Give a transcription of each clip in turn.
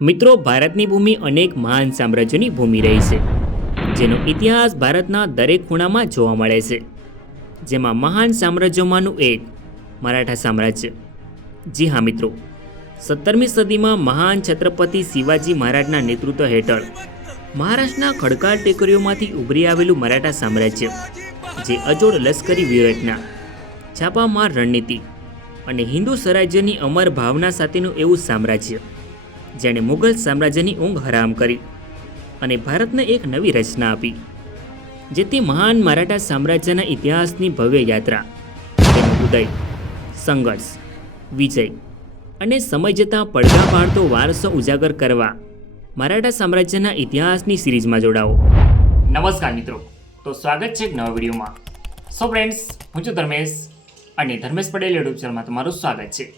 મિત્રો, ભારતની ભૂમિ અનેક મહાન સામ્રાજ્યોની ભૂમિ રહી છે, જેનો ઇતિહાસ ભારતના દરેક ખૂણામાં જોવા મળે છે. જેમાં મહાન સામ્રાજ્યોમાંનું એક મરાઠા સામ્રાજ્ય. જી હા મિત્રો, 17મી સદીમાં મહાન છત્રપતિ શિવાજી મહારાજના નેતૃત્વ હેઠળ મહારાષ્ટ્રના ખડકાળ ટેકરીઓમાંથી ઉભરી આવેલું મરાઠા સામ્રાજ્ય, જે અજોડ લશ્કરી વ્યૂહરચના, છાપામાર રણનીતિ અને હિન્દુ સ્વરાજ્યની અમર ભાવના સાથેનું એવું સામ્રાજ્ય, જેણે મુઘલ સામ્રાજ્યની ઊંઘ હરામ કરી અને ભારતને એક નવી રચના આપી. જેથી મહાન મરાઠા સામ્રાજ્યના ઇતિહાસની ભવ્ય યાત્રા, તેનો ઉદય, સંઘર્ષ, વિજય અને સમય જતાં પડઘા પાડતો વારસો ઉજાગર કરવા મરાઠા સામ્રાજ્યના ઇતિહાસની સિરીઝમાં જોડાઓ. નમસ્કાર મિત્રો, તો સ્વાગત છે એક નવા વિડીયોમાં. સો ફ્રેન્ડ્સ, હું છું ધર્મેશ અને ધર્મેશ પટેલ યુટ્યુબ ચેનલમાં તમારું સ્વાગત છે.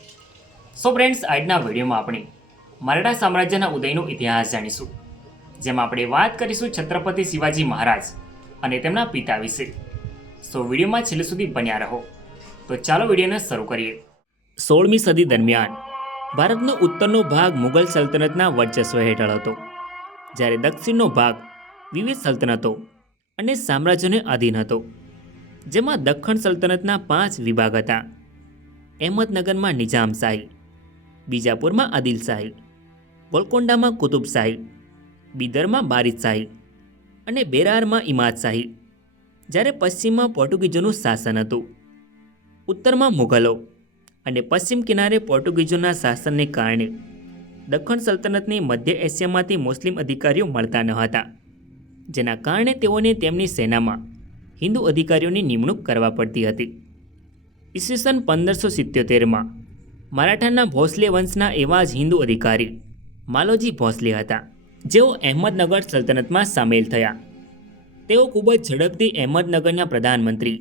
સો ફ્રેન્ડ્સ, આજના વિડીયોમાં આપણે મરાઠા સામ્રાજ્યના ઉદયનો ઇતિહાસ જાણીશું, જેમાં આપણે વાત કરીશું છત્રપતિ શિવાજી મહારાજ અને તેમના પિતા વિશે. સો વિડીયોમાં છેલ્લે સુધી બન્યા રહો. તો ચાલો વિડીયોને શરૂ કરીએ. 16મી સદી દરમિયાન ભારતનો ઉત્તરનો ભાગ મુઘલ સલ્તનતના વર્ચસ્વ હેઠળ હતો, જ્યારે દક્ષિણનો ભાગ વિવિધ સલ્તનતો અને સામ્રાજ્યોને આધીન હતો, જેમાં દખ્ખણ સલ્તનતના 5 વિભાગ હતા. અહેમદનગરમાં નિઝામશાહી, બીજાપુરમાં આદિલશાહી, ગોલકોંડામાં કુતુબશાહી, બીદરમાં બારિદશાહી અને બેરારમાં ઇમાદશાહી. જ્યારે પશ્ચિમમાં પોર્ટુગીઝોનું શાસન હતું. ઉત્તરમાં મુઘલો અને પશ્ચિમ કિનારે પોર્ટુગીઝોના શાસનને કારણે દખ્ખણ સલ્તનતને મધ્ય એશિયામાંથી મુસ્લિમ અધિકારીઓ મળતા ન હતા, જેના કારણે તેઓને તેમની સેનામાં હિન્દુ અધિકારીઓની નિમણૂક કરવા પડતી હતી. ઈસવીસન 1577માં મરાઠાના ભોંસલે વંશના એવા જ હિન્દુ અધિકારી માલોજી ભોંસલે હતા, જેઓ અહેમદનગર સલ્તનતમાં સામેલ થયા. તેઓ ખૂબ જ ઝડપથી અહેમદનગરના પ્રધાનમંત્રી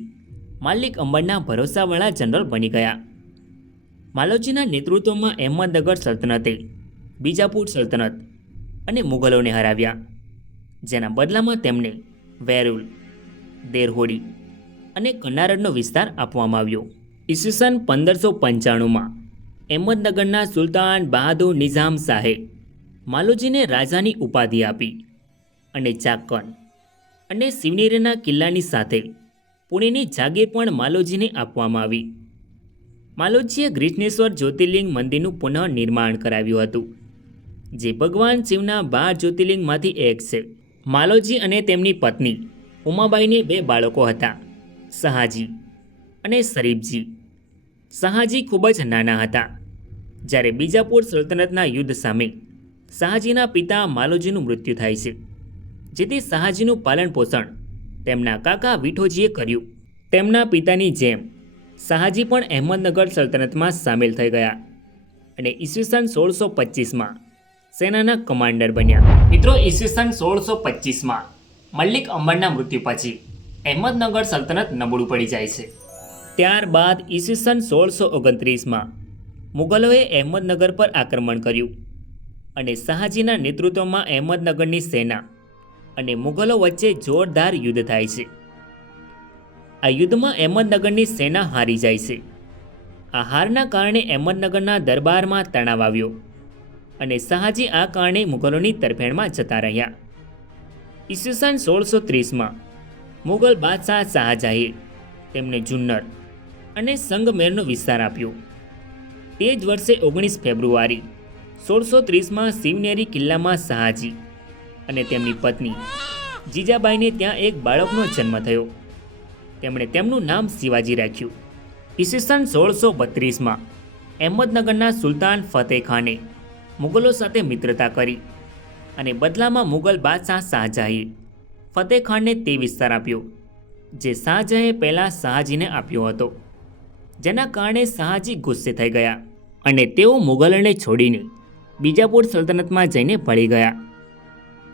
માલિક અંબરના ભરોસાવાળા જનરલ બની ગયા. માલોજીના નેતૃત્વમાં અહેમદનગર સલ્તનતે બીજાપુર સલ્તનત અને મુઘલોને હરાવ્યા, જેના બદલામાં તેમને વેરુલ, દેરહોડી અને કન્નારડનો વિસ્તાર આપવામાં આવ્યો. ઈસવીસન 1595માં અહેમદનગરના સુલતાન બહાદુર નિઝામ શાહે માલોજીને રાજાની ઉપાધિ આપી અને ચાકણ અને શિવનેરીના કિલ્લાની સાથે પુણેની જાગીર પણ માલોજીને આપવામાં આવી. માલોજીએ ગ્રીષ્ણેશ્વર જ્યોતિર્લિંગ મંદિરનું પુનઃનિર્માણ કરાવ્યું હતું, જે ભગવાન શિવના 12 જ્યોતિર્લિંગમાંથી એક છે. માલોજી અને તેમની પત્ની ઉમાબાઈને 2 બાળકો હતા, શાહજી અને શરીફજી. શાહજી ખૂબ જ નાના હતા, જ્યારે બીજાપુર સલ્તનતના યુદ્ધ સામે શાહજીના પિતા માલોજીનું મૃત્યુ થાય છે, જેથી શાહજીનું પાલન પોષણ તેમના કાકા વિઠોજીએ કર્યું. તેમના પિતાની જેમ શાહજી પણ અહેમદનગર સલ્તનતમાં સામેલ થઈ ગયા અને ઈસવીસન 1625માં સેનાના કમાન્ડર બન્યા. મિત્રો, ઈસવીસન 1625માં મલિક અંબરના મૃત્યુ પછી અહેમદનગર સલ્તનત નબળું પડી જાય છે. ત્યારબાદ ઈસવીસન 1629માં મુઘલોએ અહેમદનગર પર આક્રમણ કર્યું અને શાહજીના નેતૃત્વમાં અહેમદનગરની સેના અને મુઘલો વચ્ચે જોરદાર યુદ્ધ થાય છે. આ યુદ્ધમાં અહેમદનગરની સેના હારી જાય છે. આ હારના કારણે અહેમદનગરના દરબારમાં તણાવ આવ્યો અને શાહજી આ કારણે મુઘલોની તરફેણમાં જતા રહ્યા. ઈસવીસન 1630માં મુઘલ બાદશાહ શાહજહાંએ તેમને જુન્નર અને સંગમેરનો વિસ્તાર આપ્યો. તે જ વર્ષે 19 ફેબ્રુઆરી 1630માં શિવનેરી કિલ્લામાં શાહજી અને તેમની પત્ની જીજાબાઈને ત્યાં એક બાળકનો જન્મ થયો. તેમણે તેમનું નામ શિવાજી રાખ્યું. ઈસવીસન 1632માં અહેમદનગરના સુલતાન ફતેહ ખાને મુઘલો સાથે મિત્રતા કરી અને બદલામાં મુઘલ બાદશાહ શાહજહાંએ ફતેહ ખાનને તે વિસ્તાર આપ્યો, જે શાહજહાંએ પહેલાં શાહજીને આપ્યો હતો, જેના કારણે શાહજી ગુસ્સે થઈ ગયા અને તેઓ મુઘલોને છોડીને બીજાપુર સલ્તનતમાં જઈને ભળી ગયા.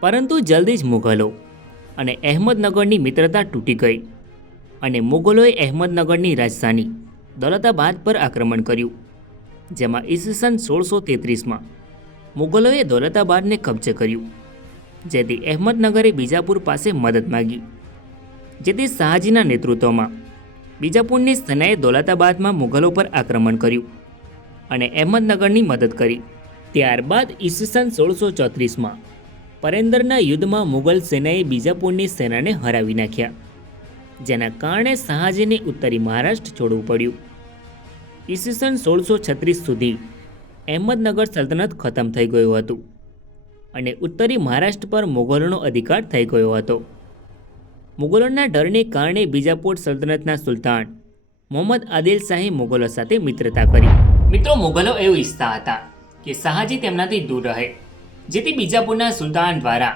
પરંતુ જલ્દી જ મુઘલો અને અહેમદનગરની મિત્રતા તૂટી ગઈ અને મુઘલોએ અહેમદનગરની રાજધાની દૌલતાબાદ પર આક્રમણ કર્યું, જેમાં ઈસવીસન 1633માં મુઘલોએ દૌલતાબાદને કબજે કર્યું, જેથી અહેમદનગરે બીજાપુર પાસે મદદ માગી. જેથી શાહજીના નેતૃત્વમાં બીજાપુરની સેનાએ દૌલતાબાદમાં મુઘલો પર આક્રમણ કર્યું અને અહેમદનગરની મદદ કરી ત્યારબાદ ઈસવીસન 1634માં પરેન્દરના યુદ્ધમાં મુગલ સેનાએ બીજાપુરની સેનાને હરાવી નાખ્યા, જેના કારણે શાહજીને ઉત્તરી મહારાષ્ટ્ર છોડવું પડ્યું. ઈસવીસન 1636 સુધી અહેમદનગર સલ્તનત ખતમ થઈ ગયું હતું અને ઉત્તરી મહારાષ્ટ્ર પર મુગલોનો અધિકાર થઈ ગયો હતો. મુગલોના ડરને કારણે બીજાપુર સલ્તનતના સુલતાન મોહમ્મદ આદિલ શાહે મુગલો સાથે મિત્રતા કરી. મિત્રો, મુગલો એવું ઈચ્છતા હતા કે શાહજી તેમનાથી દૂર રહે, જેથી બીજાપુરના સુલતાન દ્વારા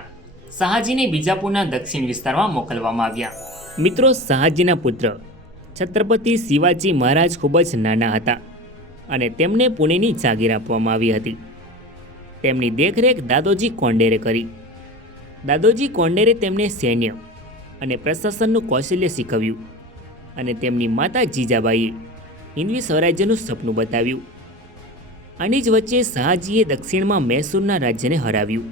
શાહજીને બીજાપુરના દક્ષિણ વિસ્તારમાં મોકલવામાં આવ્યા. મિત્રો, શાહજીના પુત્ર છત્રપતિ શિવાજી મહારાજ ખૂબ જ નાના હતા અને તેમને પુણેની જાગીર આપવામાં આવી હતી. તેમની દેખરેખ દાદોજી કોંડેરે કરી. દાદોજી કોંડેરે તેમને સૈન્ય અને પ્રશાસનનું કૌશલ્ય શીખવ્યું અને તેમની માતા જીજાબાઈએ હિન્દવી સ્વરાજ્યનું સપનું બતાવ્યું. આની જ વચ્ચે શાહજીએ દક્ષિણમાં મૈસૂરના રાજ્યને હરાવ્યું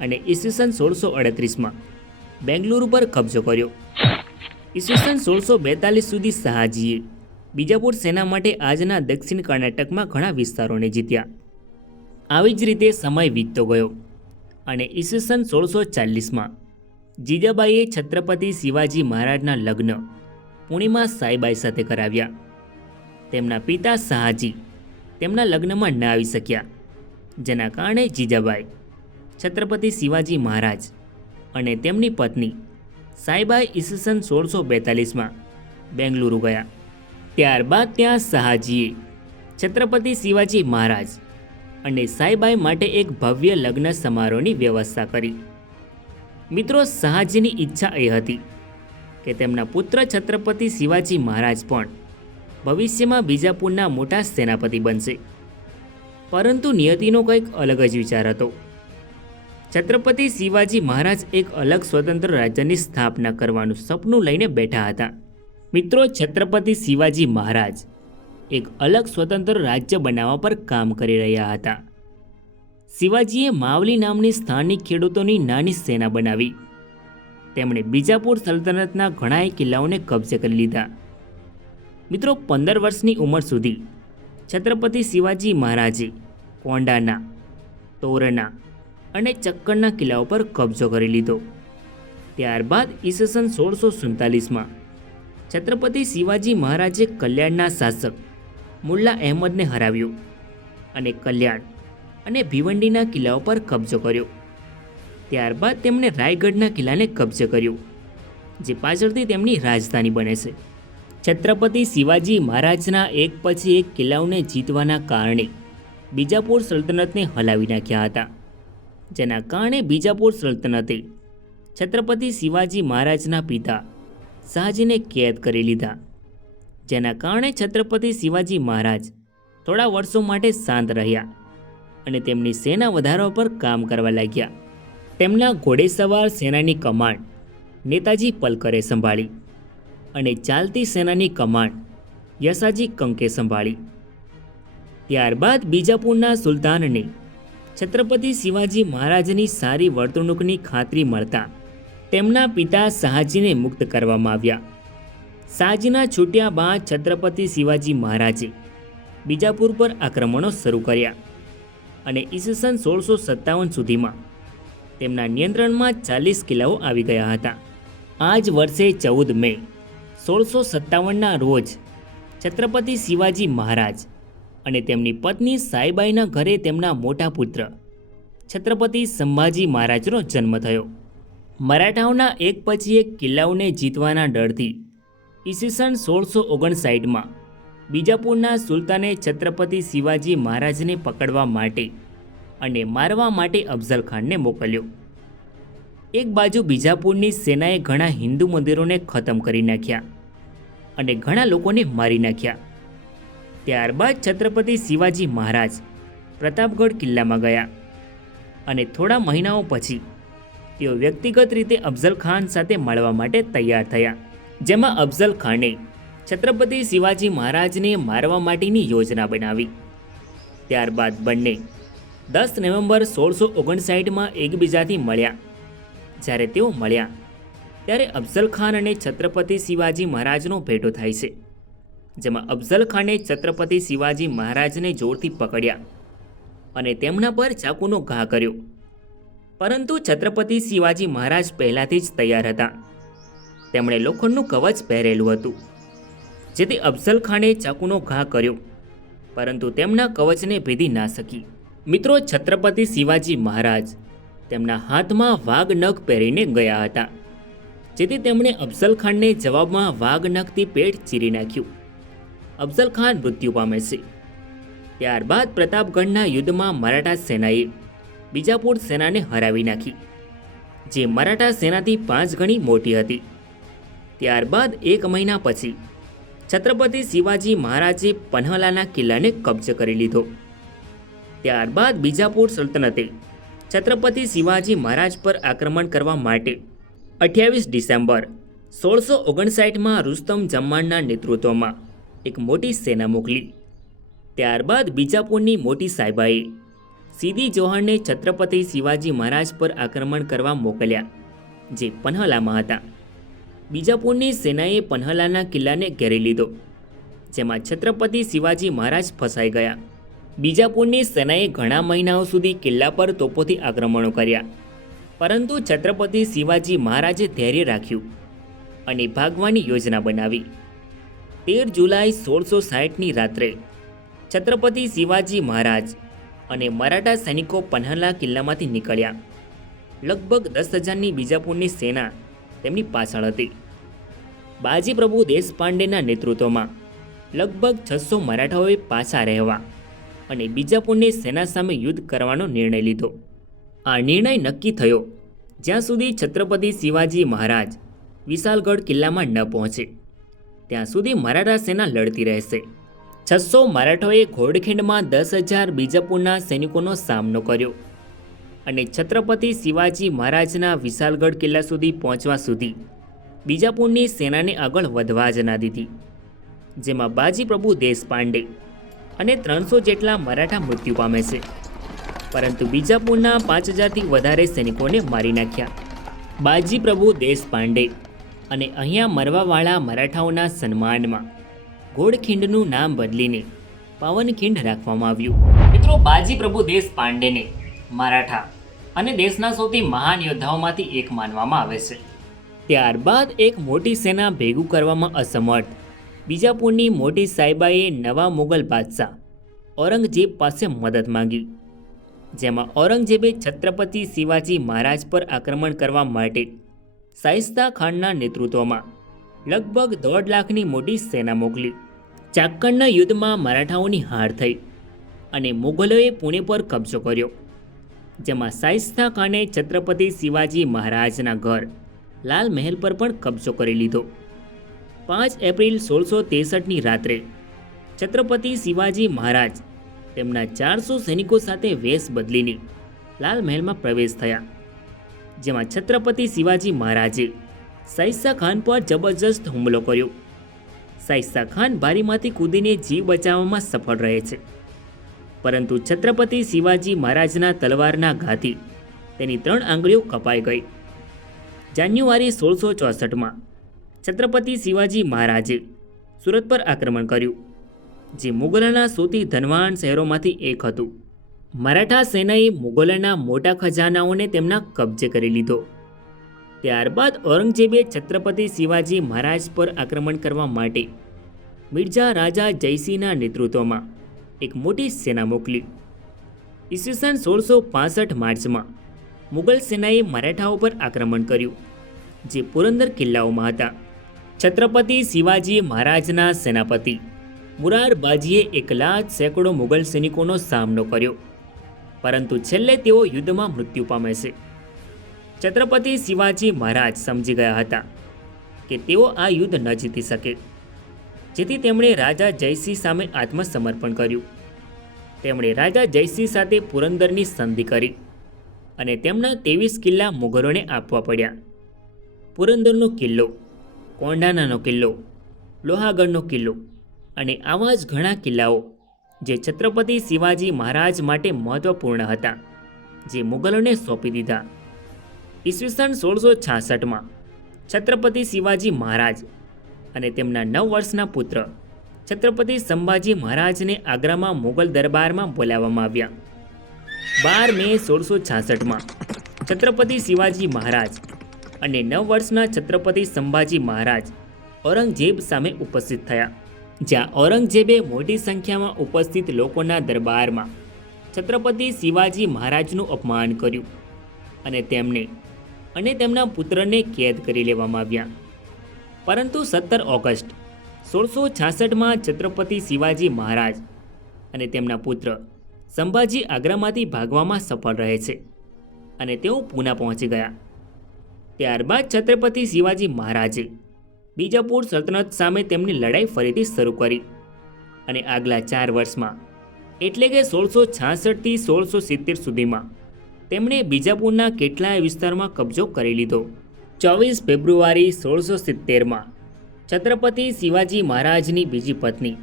અને ઈસવીસન 1638માં બેંગલુરુ પર કબજો કર્યો. ઈસવીસન 1642 સુધી શાહજીએ બીજાપુર સેના માટે આજના દક્ષિણ કર્ણાટકમાં ઘણા વિસ્તારોને જીત્યા. આવી જ રીતે સમય વીતતો ગયો અને ઈસવીસન 1640માં જીજાબાઈએ છત્રપતિ શિવાજી મહારાજના લગ્ન પુણેમાં સાઈબાઈ સાથે કરાવ્યા. તેમના પિતા શાહજી તેમના લગ્નમાં ન આવી શક્યા, જેના કારણે જીજાબાઈ છત્રપતિ શિવાજી મહારાજ અને તેમની પત્ની સાઈબાઈ ઈસવીસન 1642માં બેંગલુરુ ગયા. ત્યારબાદ ત્યાં શાહજીએ છત્રપતિ શિવાજી મહારાજ અને સાઈબાઈ માટે એક ભવ્ય લગ્ન સમારોહની વ્યવસ્થા કરી. મિત્રો, શાહજીની ઈચ્છા એ હતી કે તેમના પુત્ર છત્રપતિ શિવાજી મહારાજ પણ ભવિષ્યમાં બીજાપુરના મોટા સેનાપતિ બનશે, પરંતુ નિયતિનો કંઈક અલગ જ વિચાર હતો. છત્રપતિ શિવાજી મહારાજ એક અલગ સ્વતંત્ર રાજ્યની સ્થાપના કરવાનું સપનું લઈને બેઠા હતા. મિત્રો, છત્રપતિ શિવાજી મહારાજ એક અલગ સ્વતંત્ર રાજ્ય બનાવવા પર કામ કરી રહ્યા હતા. શિવાજીએ માવલી નામની સ્થાનિક ખેડૂતોની નાની સેના બનાવી. તેમણે બીજાપુર સલ્તનતના ઘણાય કિલ્લાઓને કબજે કરી લીધા. મિત્રો, 15 વર્ષની ઉંમર સુધી છત્રપતિ શિવાજી મહારાજે કોંડાના, તોરના અને ચક્કરના કિલ્લાઓ પર કબજો કરી લીધો. ત્યારબાદ ઈસવીસન 1647માં છત્રપતિ શિવાજી મહારાજે કલ્યાણના શાસક મુલ્લા અહેમદને હરાવ્યો અને કલ્યાણ અને ભિવંડીના કિલ્લાઓ પર કબજો કર્યો. ત્યારબાદ તેમણે રાયગઢના કિલ્લાને કબજે કર્યો, જે પાછળથી તેમની રાજધાની બને છે. છત્રપતિ શિવાજી મહારાજના એક પછી એક કિલ્લાઓને જીતવાના કારણે બીજાપુર સલ્તનતને હલાવી નાખ્યા હતા, જેના કારણે બીજાપુર સલ્તનતે છત્રપતિ શિવાજી મહારાજના પિતા શાહજીને કેદ કરી લીધા, જેના કારણે છત્રપતિ શિવાજી મહારાજ થોડા વર્ષો માટે શાંત રહ્યા અને તેમની સેના વધારવા પર કામ કરવા લાગ્યા. તેમના ઘોડેસવાર સેનાની કમાન્ડ નેતાજી પલકરે સંભાળી અને ચાલતી સેનાની કમાન્ડ યસાજી કંકે સંભાળી. ત્યારબાદ બીજાપુરના સુલતાનને છત્રપતિ શિવાજી મહારાજની સારી વર્તણૂકની ખાતરી મળતા તેમના પિતા શાહજીને મુક્ત કરવામાં આવ્યા. શાહજીના છૂટ્યા બાદ છત્રપતિ શિવાજી મહારાજે બીજાપુર પર આક્રમણો શરૂ કર્યા અને ઈસવીસન 1657 સુધીમાં તેમના નિયંત્રણમાં 40 કિલ્લાઓ આવી ગયા હતા. આ જ વર્ષે 14 મે 1657ના રોજ છત્રપતિ શિવાજી મહારાજ અને તેમની પત્ની સાઈબાઈના ઘરે તેમના મોટા પુત્ર છત્રપતિ સંભાજી મહારાજનો જન્મ થયો. મરાઠાઓના એક પછી એક કિલ્લાઓને જીતવાના ડરથી ઈસવીસન 1659માં બીજાપુરના સુલતાને છત્રપતિ શિવાજી મહારાજને પકડવા માટે અને મારવા માટે અફઝલ ખાનને મોકલ્યો. એક બાજુ બીજાપુરની સેનાએ ઘણા હિન્દુ મંદિરોને ખતમ કરી નાખ્યા અને ઘણા લોકોને મારી નાખ્યા. ત્યારબાદ છત્રપતિ શિવાજી મહારાજ પ્રતાપગઢ કિલ્લામાં ગયા અને થોડા મહિનાઓ પછી તેઓ વ્યક્તિગત રીતે અફઝલ ખાન સાથે મળવા માટે તૈયાર થયા, જેમાં અફઝલ ખાને છત્રપતિ શિવાજી મહારાજને મારવા માટેની યોજના બનાવી. ત્યારબાદ બંને 10 નવેમ્બર 1659માં એકબીજાથી મળ્યા. જ્યારે તેઓ મળ્યા ત્યારે અફઝલ ખાન અને છત્રપતિ શિવાજી મહારાજનો ભેટો થાય છે, જેમાં અફઝલ ખાને છત્રપતિ શિવાજી મહારાજને જોરથી પકડ્યા અને તેમના પર ચાકુનો ઘા કર્યો. પરંતુ છત્રપતિ શિવાજી મહારાજ પહેલાંથી જ તૈયાર હતા. તેમણે લોખંડનું કવચ પહેરેલું હતું, જેથી અફઝલ ખાને ચાકુનો ઘા કર્યો, પરંતુ તેમના કવચને ભેદી ના શકી. મિત્રો, છત્રપતિ શિવાજી મહારાજ તેમના હાથમાં વાઘ નખ પહેરીને ગયા હતા, જેથી તેમણે અફઝલ ખાનને જવાબમાં વાઘ નખથી પેટ ચીરી નાખ્યું. અફઝલ ખાન મૃત્યુ પામે છે. ત્યારબાદ પ્રતાપગઢના યુદ્ધમાં મરાઠા સેનાએ બીજાપુર સેનાને હરાવી નાખી, જે મરાઠા સેનાથી 5 ગણી મોટી હતી. ત્યારબાદ 1 મહિના પછી છત્રપતિ શિવાજી મહારાજે પન્હલાના કિલ્લાને કબજે કરી લીધો. ત્યારબાદ બીજાપુર સલ્તનતે છત્રપતિ શિવાજી મહારાજ પર આક્રમણ કરવા માટે 28 ડિસેમ્બર 1659માં રુસ્તમ જમ્માનના નેતૃત્વમાં એક મોટી સેના મોકલી. ત્યારબાદ બીજાપુરની મોટી સાહેબાએ સીદી જોહરને છત્રપતિ શિવાજી મહારાજ પર આક્રમણ કરવા મોકલ્યા, જે પન્હલામાં હતા. બીજાપુરની સેનાએ પન્હલાના કિલ્લાને ઘેરી લીધો, જેમાં છત્રપતિ શિવાજી મહારાજ ફસાઈ ગયા. બીજાપુરની સેનાએ ઘણા મહિનાઓ સુધી કિલ્લા પર તોપોથી આક્રમણો કર્યા, પરંતુ છત્રપતિ શિવાજી મહારાજે ધૈર્ય રાખ્યું અને ભાગવાની યોજના બનાવી. 13 જુલાઈ 1660ની રાત્રે છત્રપતિ શિવાજી મહારાજ અને મરાઠા સૈનિકો પન્હલા કિલ્લામાંથી નીકળ્યા. લગભગ 10,000ની બીજાપુરની સેના તેમની પાછળ હતી. બાજી પ્રભુ દેશપાંડેના નેતૃત્વમાં લગભગ 600 મરાઠાઓએ પાછા રહેવા અને બીજાપુરની સેના સામે યુદ્ધ કરવાનો નિર્ણય લીધો. આ નિર્ણય નક્કી થયો જ્યાં સુધી છત્રપતિ શિવાજી મહારાજ વિશાલગઢ કિલ્લામાં ન પહોંચે, ત્યાં સુધી મરાઠા સેના લડતી રહેશે. 600 મરાઠાઓએ ઘોડખીંડમાં 10,000 બીજાપુરના સૈનિકોનો સામનો કર્યો અને છત્રપતિ શિવાજી મહારાજના વિશાલગઢ કિલ્લા સુધી પહોંચવા સુધી બીજાપુરની સેનાને આગળ વધવા જ ના દીધી, જેમાં બાજી પ્રભુ દેશપાંડે અને 300 જેટલા મરાઠા મૃત્યુ પામે છે, પરંતુ બીજાપુરના 5,000થી વધારે સૈનિકોને મારી નાખ્યા. બાજી પ્રભુ દેશપાંડે અને અહીંયા મરવાવાળા મરાઠાઓના સન્માનમાં ઘોડખીંડનું નામ બદલીને પાવનખીંડ રાખવામાં આવ્યું. મિત્રો, બાજી પ્રભુ દેશપાંડેને મરાઠા અને દેશના સૌથી મહાન યોદ્ધાઓમાંથી એક માનવામાં આવે છે. ત્યારબાદ એક મોટી સેના ભેગું કરવામાં અસમર્થ બીજાપુરની મોટી સાહેબાએ નવા મુગલ બાદશાહ ઔરંગઝેબ પાસે મદદ માંગી, જેમાં ઔરંગઝેબે છત્રપતિ શિવાજી મહારાજ પર આક્રમણ કરવા માટે શાઇસ્તા ખાનના નેતૃત્વમાં લગભગ 1.5 લાખની મોટી સેના મોકલી. ચાક્કણના યુદ્ધમાં મરાઠાઓની હાર થઈ અને મુગલોએ પુણે પર કબજો કર્યો, જેમાં શાઇસ્તા ખાને છત્રપતિ શિવાજી મહારાજના ઘર લાલ મહેલ પર પણ કબજો કરી લીધો. 5 એપ્રિલ 1663ની રાત્રે છત્રપતિ શિવાજી મહારાજ તેમના 400 સૈનિકો સાથે વેશ બદલીને લાલ મહેલમાં પ્રવેશ થયા, જેમાં છત્રપતિ શિવાજી મહારાજે શાઇસ્તા ખાન પર જબરજસ્ત હુમલો કર્યો. શાઇસ્તા ખાન બારીમાંથી કૂદીને જીવ બચાવવામાં સફળ રહે છે, પરંતુ છત્રપતિ શિવાજી મહારાજના તલવારના ઘાથી તેની 3 આંગળીઓ કપાઈ ગઈ. જાન્યુઆરી 1664માં છત્રપતિ શિવાજી મહારાજે સુરત પર આક્રમણ કર્યું, જે મુગલોના સૌથી ધનવાન શહેરોમાંથી એક હતું. મરાઠા સેનાએ મુગલોના મોટા ખજાનાઓને તેમના કબજે કરી લીધો. ત્યારબાદ ઔરંગઝેબે છત્રપતિ શિવાજી મહારાજ પર આક્રમણ કરવા માટે મિર્ઝા રાજા જયસિંહના નેતૃત્વમાં એક મોટી સેના મોકલી. ઈસવીસન 1665 માર્ચમાં મુગલ સેનાએ મરાઠાઓ પર આક્રમણ કર્યું, જે પુરંદર કિલ્લાઓમાં હતા. છત્રપતિ શિવાજી મહારાજના સેનાપતિ મુરારબાજીએ એકલા જ સેંકડો મુગલ સૈનિકોનો સામનો કર્યો, પરંતુ છેલ્લે તેઓ યુદ્ધમાં મૃત્યુ પામે છે. છત્રપતિ શિવાજી મહારાજ સમજી ગયા હતા કે તેઓ આ યુદ્ધ ન જીતી શકે, જેથી તેમણે રાજા જયસિંહ સામે આત્મસમર્પણ કર્યું. તેમણે રાજા જયસિંહ સાથે પુરંદરની સંધિ કરી અને તેમના 23 કિલ્લા મુગલોને આપવા પડ્યા. પુરંદરનો કિલ્લો, કોંડાનાનો કિલ્લો, લોહાગઢનો કિલ્લો અને આવા જ ઘણા કિલ્લાઓ જે છત્રપતિ શિવાજી મહારાજ માટે મહત્વપૂર્ણ હતા, જે મુગલોને સોંપી દીધા. ઈસવીસન 1666માં છત્રપતિ શિવાજી મહારાજ અને તેમના 9 વર્ષના પુત્ર છત્રપતિ સંભાજી મહારાજને આગ્રામાં મુગલ દરબારમાં બોલાવવામાં આવ્યા 12 મે 1666માં છત્રપતિ શિવાજી મહારાજ અને 9 વર્ષના છત્રપતિ સંભાજી મહારાજ ઔરંગઝેબ સામે ઉપસ્થિત થયા, જ્યાં ઔરંગઝેબે મોટી સંખ્યામાં ઉપસ્થિત લોકોના દરબારમાં છત્રપતિ શિવાજી મહારાજનું અપમાન કર્યું અને તેમને અને તેમના પુત્રને કેદ કરી લેવામાં આવ્યા. પરંતુ 17 ઓગસ્ટ 1666માં છત્રપતિ શિવાજી મહારાજ અને તેમના પુત્ર સંભાજી આગ્રામાંથી ભાગવામાં સફળ રહે છે અને તેઓ પૂના પહોંચી ગયા. ત્યારબાદ છત્રપતિ શિવાજી મહારાજે બીજાપુર સલ્તનત સામે તેમની લડાઈ ફરીથી શરૂ કરી અને આગલા 4 વર્ષમાં એટલે કે 1666થી 1670 સુધીમાં તેમણે બીજાપુરના કેટલાય વિસ્તારમાં કબજો કરી લીધો. 24 ફેબ્રુઆરી 1670માં છત્રપતિ શિવાજી મહારાજની બીજી પત્ની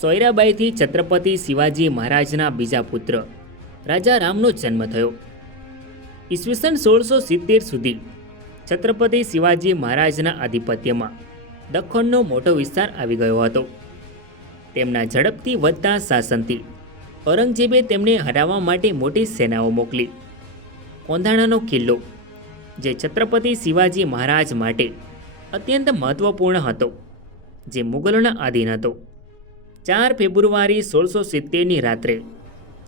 સોયરાબાઈથી છત્રપતિ શિવાજી મહારાજના બીજા પુત્ર રાજા રામનો જન્મ થયો. ઈસવીસન 1670 સુધી છત્રપતિ શિવાજી મહારાજના આધિપત્યમાં દખ્ખણનો મોટો વિસ્તાર આવી ગયો હતો. તેમના ઝડપથી વધતા શાસનથી ઔરંગઝેબે તેમને હરાવવા માટે મોટી સેનાઓ મોકલી. કોંધાણાનો કિલ્લો, જે છત્રપતિ શિવાજી મહારાજ માટે અત્યંત મહત્વપૂર્ણ હતો, જે મુગલોના આધીન હતો, 4 ફેબ્રુઆરી 1670ની રાત્રે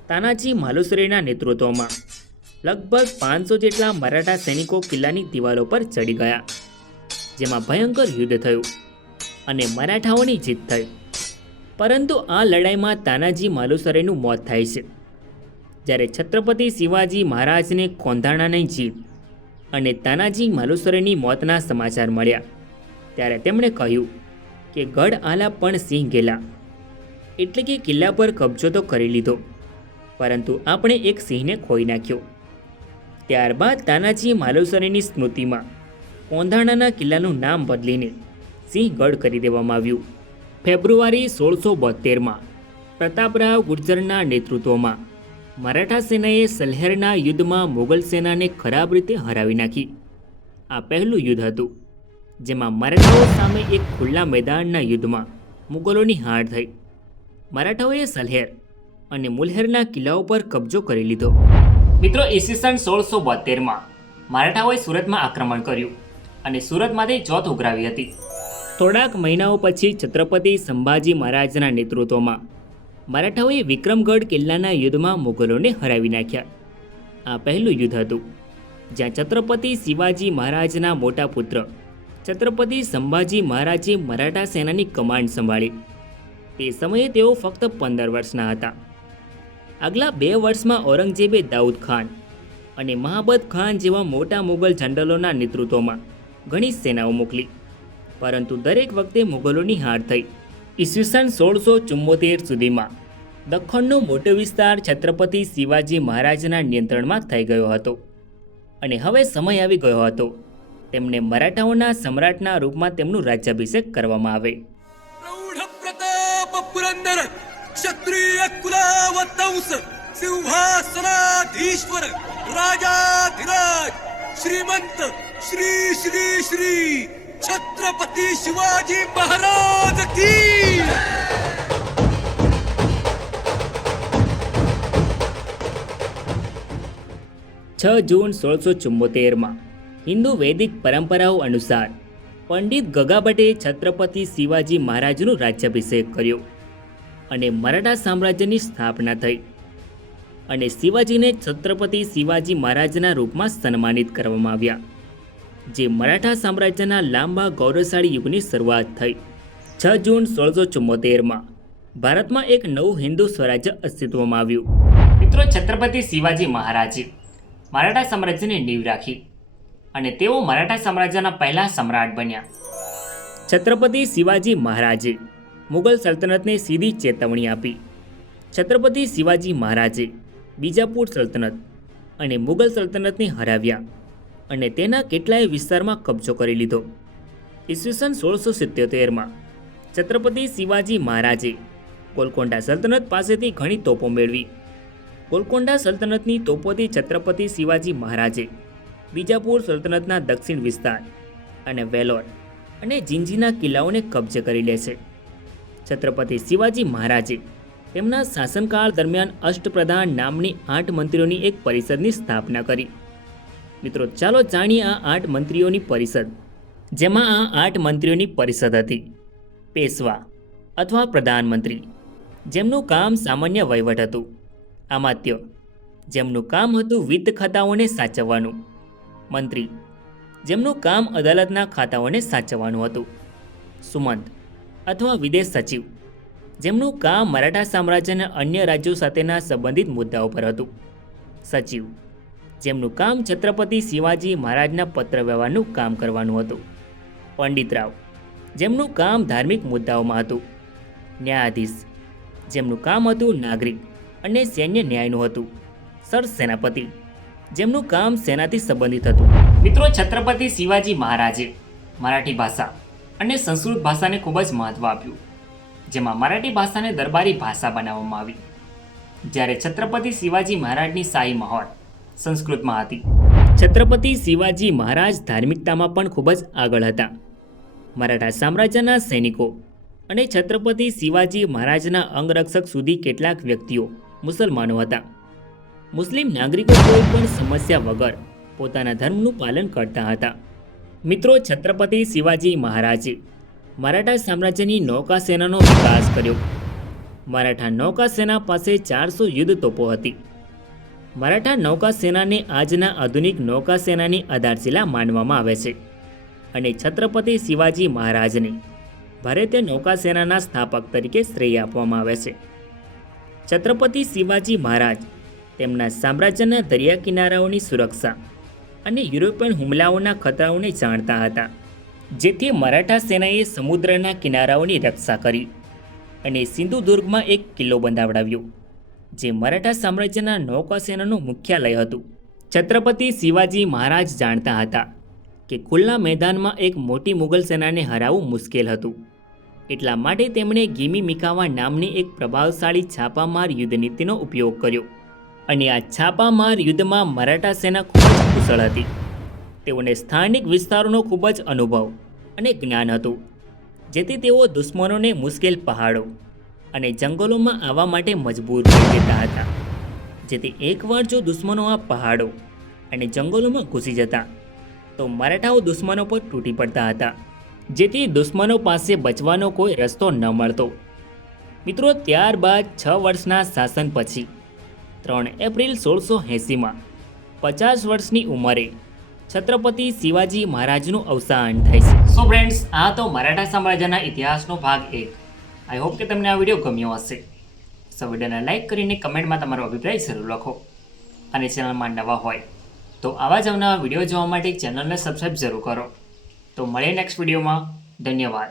તાનાજી માલુસરેના નેતૃત્વમાં લગભગ 500 જેટલા મરાઠા સૈનિકો કિલ્લાની દિવાલો પર ચડી ગયા, જેમાં ભયંકર યુદ્ધ થયું અને મરાઠાઓની જીત થઈ. પરંતુ આ લડાઈમાં તાનાજી માલુસરેનું મોત થાય છે. જ્યારે છત્રપતિ શિવાજી મહારાજને કોંધાણાની જીત અને તાનાજી માલુસરેની મોતના સમાચાર મળ્યા, ત્યારે તેમણે કહ્યું કે ગઢ આલા પણ સિંહ ગેલા, એટલે કે કિલ્લા પર કબજો તો કરી લીધો, પરંતુ આપણે એક સિંહને ખોઈ નાખ્યો. ત્યારબાદ તાનાજી માલુસરેની સ્મૃતિમાં કોંધાણાના કિલ્લાનું નામ બદલીને સિંહગઢ કરી દેવામાં આવ્યું. ફેબ્રુઆરી 1672માં પ્રતાપરાવ ગુર્જરના નેતૃત્વમાં મરાઠા સેનાએ સલહેરના યુદ્ધમાં મુગલ સેનાને ખરાબ રીતે હરાવી નાખી. આ પહેલું યુદ્ધ હતું જેમાં મરાઠાઓ સામે એક ખુલ્લા મેદાનના યુદ્ધમાં મુગલોની હાર થઈ. મરાઠાઓએ સલહેર અને મુલહેરના કિલ્લાઓ પર કબજો કરી લીધો. મિત્રો, ઈસવીસન 1672માં મરાઠાઓએ સુરતમાં આક્રમણ કર્યું અને સુરતમાંથી જોત ઉઘરાવી હતી. થોડાક મહિનાઓ પછી છત્રપતિ સંભાજી મહારાજના નેતૃત્વમાં મરાઠાઓએ વિક્રમગઢ કિલ્લાના યુદ્ધમાં મુગલોને હરાવી નાખ્યા. આ પહેલું યુદ્ધ હતું જ્યાં છત્રપતિ શિવાજી મહારાજના મોટા પુત્ર છત્રપતિ સંભાજી મહારાજે મરાઠા સેનાની કમાન્ડ સંભાળી. તે સમયે તેઓ ફક્ત 15 વર્ષના હતા. આગલા 2 વર્ષમાં ઔરંગઝેબે દાઉદ ખાન અને મહાબત ખાન જેવા મોટા મુગલ જનરલોના નેતૃત્વમાં ઘણી સેનાઓ મોકલી, પરંતુ દરેક વખતે મુગલોની હાર થઈ. ઈસવીસન 1674 સુધીમાં દખ્ખણનો મોટો વિસ્તાર છત્રપતિ શિવાજી મહારાજના નિયંત્રણમાં થઈ ગયો હતો અને હવે સમય આવી ગયો હતો તેમને મરાઠાઓના સમ્રાટના રૂપમાં તેમનું રાજ્યાભિષેક કરવામાં આવે. પ્રૌઢ પ્રતાપ પુરંદર ક્ષત્રિય કુલાવતંસ સિંહાસનાધીશ્વર રાજાધિરાજ શ્રીમંત શ્રી શ્રી શ્રી છત્રપતિ શિવાજી મહારાજ કી. 6 જૂન 1674માં હિન્દુ વૈદિક પરંપરાઓ અનુસાર પંડિત ગગાભટ્ટે છત્રપતિ શિવાજી મહારાજનું રાજ્યાભિષેક કર્યો અને મરાઠા સામ્રાજ્યની સ્થાપના થઈ અને શિવાજીને છત્રપતિ શિવાજી મહારાજના રૂપમાં સન્માનિત કરવામાં આવ્યા, જે મરાઠા સામ્રાજ્યના લાંબા ગૌરવશાળી યુગની શરૂઆત થઈ. 6 જૂન 1674માં ભારતમાં એક નવું હિન્દુ સ્વરાજ્ય અસ્તિત્વમાં આવ્યું. મિત્રો, છત્રપતિ શિવાજી મહારાજે મરાઠા સામ્રાજ્યની નીંવ રાખી અને તેઓ મરાઠા સામ્રાજ્યના પહેલા સમ્રાટ બન્યા. છત્રપતિ શિવાજી મહારાજે મુગલ સલ્તનતને સીધી ચેતવણી આપી. છત્રપતિ શિવાજી મહારાજે બીજાપુર સલ્તનત અને મુગલ સલ્તનતને હરાવ્યા અને તેના કેટલાય વિસ્તારમાં કબજો કરી લીધો. ઈસવીસન 1677માં છત્રપતિ શિવાજી મહારાજે ગોલકોંડા સલ્તનત પાસેથી ઘણી તોપો મેળવી. ગોલકોંડા સલ્તનતની તોપોથી છત્રપતિ શિવાજી મહારાજે બીજાપુર સલ્તનતના દક્ષિણ વિસ્તાર અને વેલોર અને જીંજીના કિલ્લાઓને કબજે કરી લે છે. છત્રપતિ શિવાજી મહારાજે તેમના શાસનકાળ દરમિયાન અષ્ટપ્રધાન નામની 8 મંત્રીઓની એક પરિષદની સ્થાપના કરી. મિત્રો ચાલો જાણીએ આ 8 મંત્રીઓની પરિષદ. જેમાં આ 8 મંત્રીઓની પરિષદ હતી પેશવા અથવા પ્રધાનમંત્રી, જેમનું કામ સામાન્ય વહીવટ હતું. અમાત્ય, જેમનું કામ હતું વિત્ત ખાતાઓને સાચવવાનું. મંત્રી, જેમનું કામ અદાલતના ખાતાઓને સાચવવાનું હતું. સુમંત અથવા વિદેશ સચિવ, જેમનું કામ મરાઠા સામ્રાજ્યના અન્ય રાજ્યો સાથેના સંબંધિત મુદ્દાઓ પર હતું. સચિવ, જેમનું કામ છત્રપતિ શિવાજી મહારાજના પત્ર વ્યવહારનું કામ કરવાનું હતું. પંડિતરાવ, જેમનું કામ ધાર્મિક મુદ્દાઓમાં હતું. ન્યાયાધીશ, જેમનું કામ હતું નાગરિક અને સૈન્ય ન્યાયનું હતું. સરસેનાપતિ, જેમનું કામ સેનાથી સંબંધિત હતું. મિત્રો, છત્રપતિ શિવાજી મહારાજે મરાઠી ભાષા અને સંસ્કૃત ભાષાને ખૂબ જ મહત્ત્વ આપ્યું, જેમાં મરાઠી ભાષાને દરબારી ભાષા બનાવવામાં આવી, જ્યારે છત્રપતિ શિવાજી મહારાજની શાહી મહોર સંસ્કૃતમાં હતી. છત્રપતિ શિવાજી મહારાજ ધાર્મિકતામાં પણ ખૂબ જ આગળ હતા. મરાઠા સામ્રાજ્યના સૈનિકો અને છત્રપતિ શિવાજી મહારાજના અંગરક્ષક સુધી કેટલાક વ્યક્તિઓ મુસલમાનો હતા. મુસ્લિમ નાગરિકો કોઈ પણ સમસ્યા વગર પોતાના ધર્મનું પાલન કરતા હતા. મિત્રો, છત્રપતિ શિવાજી મહારાજે મરાઠા સામ્રાજ્યની નૌકાસેનાનો વિકાસ કર્યો. મરાઠા નૌકાસેના પાસે 400 યુદ્ધ તોપો હતી. મરાઠા નૌકાસેનાને આજના આધુનિક નૌકાસેનાની આધારશિલા માનવામાં આવે છે અને છત્રપતિ શિવાજી મહારાજને ભારતીય નૌકાસેનાના સ્થાપક તરીકે શ્રેય આપવામાં આવે છે. છત્રપતિ શિવાજી મહારાજ તેમના સામ્રાજ્યના દરિયા કિનારાઓની સુરક્ષા અને યુરોપિયન હુમલાઓના ખતરાઓને જાણતા હતા, જેથી મરાઠા સેનાએ સમુદ્રના કિનારાઓની રક્ષા કરી અને સિંધુદુર્ગમાં એક કિલ્લો બંધાવડાવ્યો, જે મરાઠા સામ્રાજ્યના નૌકાસેનાનું મુખ્યાલય હતું. છત્રપતિ શિવાજી મહારાજ જાણતા હતા કે ખુલ્લા મેદાનમાં એક મોટી મુગલ સેનાને હરાવવું મુશ્કેલ હતું. એટલા માટે તેમણે ગિમી મિકાવા નામની એક પ્રભાવશાળી છાપામાર યુદ્ધ નીતિનો ઉપયોગ કર્યો અને આ છાપામાર યુદ્ધમાં મરાઠા સેના ખૂબ જ કુશળ હતી. તેઓને સ્થાનિક વિસ્તારોનો ખૂબ જ અનુભવ અને જ્ઞાન હતું, જેથી તેઓ દુશ્મનોને મુશ્કેલ પહાડો અને જંગલોમાં આવવા માટે મજબૂર કરી દેતા હતા. જેથી એકવાર જો દુશ્મનો આ પહાડો અને જંગલોમાં ઘૂસી જતા તો મરાઠાઓ દુશ્મનો પર તૂટી પડતા હતા, જેથી દુશ્મનો પાસે બચવાનો કોઈ રસ્તો ન મળતો. મિત્રો, ત્યારબાદ 6 વર્ષના શાસન પછી 3 એપ્રિલ 1680માં 50 વર્ષની ઉંમરે છત્રપતિ શિવાજી મહારાજનું અવસાન થાય છે. સો ફ્રેન્ડ્સ, આ તો મરાઠા સામ્રાજ્યના ઇતિહાસનો ભાગ 1. આઈ હોપ કે તમને આ વિડીયો ગમ્યો હશે. સો વિડીયોને લાઇક કરીને કમેન્ટમાં તમારો અભિપ્રાય જરૂર લખો અને ચેનલમાં નવા હોય તો આવા જ અવનવા વિડીયો જોવા માટે ચેનલને સબસ્ક્રાઈબ જરૂર કરો. તો મળીએ નેક્સ્ટ વિડીયોમાં. ધન્યવાદ.